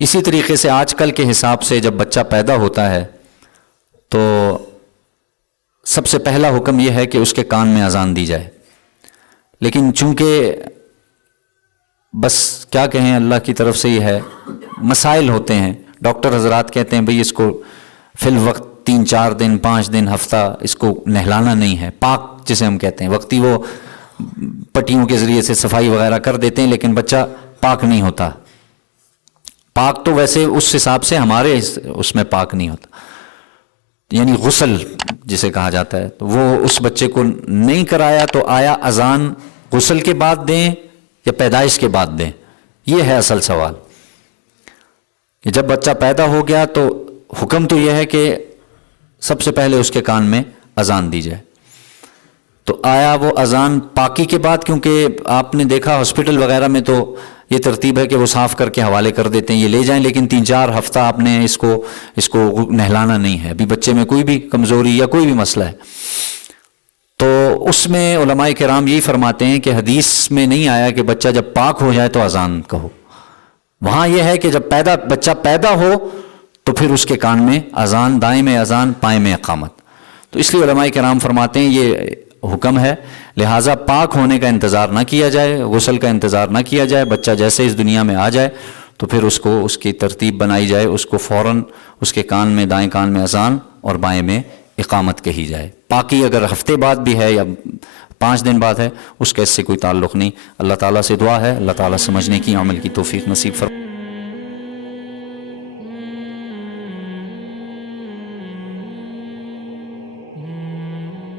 اسی طریقے سے آج کل کے حساب سے جب بچہ پیدا ہوتا ہے تو سب سے پہلا حکم یہ ہے کہ اس کے کان میں اذان دی جائے، لیکن چونکہ بس کیا کہیں، اللہ کی طرف سے یہ ہے، مسائل ہوتے ہیں، ڈاکٹر حضرات کہتے ہیں بھئی اس کو فی الوقت 3-4 دن 5 دن ہفتہ اس کو نہلانا نہیں ہے، پاک جسے ہم کہتے ہیں، وقتی وہ پٹیوں کے ذریعے سے صفائی وغیرہ کر دیتے ہیں لیکن بچہ پاک نہیں ہوتا۔ پاک تو ویسے اس حساب سے ہمارے اس میں پاک نہیں ہوتا، یعنی غسل جسے کہا جاتا ہے، تو وہ اس بچے کو نہیں کرایا تو آیا اذان غسل کے بعد دیں یا پیدائش کے بعد دیں؟ یہ ہے اصل سوال کہ جب بچہ پیدا ہو گیا تو حکم تو یہ ہے کہ سب سے پہلے اس کے کان میں اذان دی جائے، تو آیا وہ اذان پاکی کے بعد؟ کیونکہ آپ نے دیکھا ہاسپٹل وغیرہ میں تو یہ ترتیب ہے کہ وہ صاف کر کے حوالے کر دیتے ہیں، یہ لے جائیں، لیکن 3-4 ہفتہ آپ نے اس کو نہلانا نہیں ہے، ابھی بچے میں کوئی بھی کمزوری یا کوئی بھی مسئلہ ہے۔ تو اس میں علماء کرام یہی فرماتے ہیں کہ حدیث میں نہیں آیا کہ بچہ جب پاک ہو جائے تو اذان کہو، وہاں یہ ہے کہ جب بچہ پیدا ہو تو پھر اس کے کان میں اذان، دائیں میں اذان، بائیں میں اقامت۔ تو اس لیے علماء کرام فرماتے ہیں یہ حکم ہے، لہٰذا پاک ہونے کا انتظار نہ کیا جائے، غسل کا انتظار نہ کیا جائے، بچہ جیسے اس دنیا میں آ جائے تو پھر اس کی ترتیب بنائی جائے، اس کو فوراً اس کے کان میں، دائیں کان میں اذان اور بائیں میں اقامت کہی جائے۔ پاکی اگر ہفتے بعد بھی ہے یا 5 دن بعد ہے، اس کا اس سے کوئی تعلق نہیں۔ اللہ تعالیٰ سے دعا ہے اللہ تعالیٰ سمجھنے کی، عمل کی توفیق نصیب فرمائے۔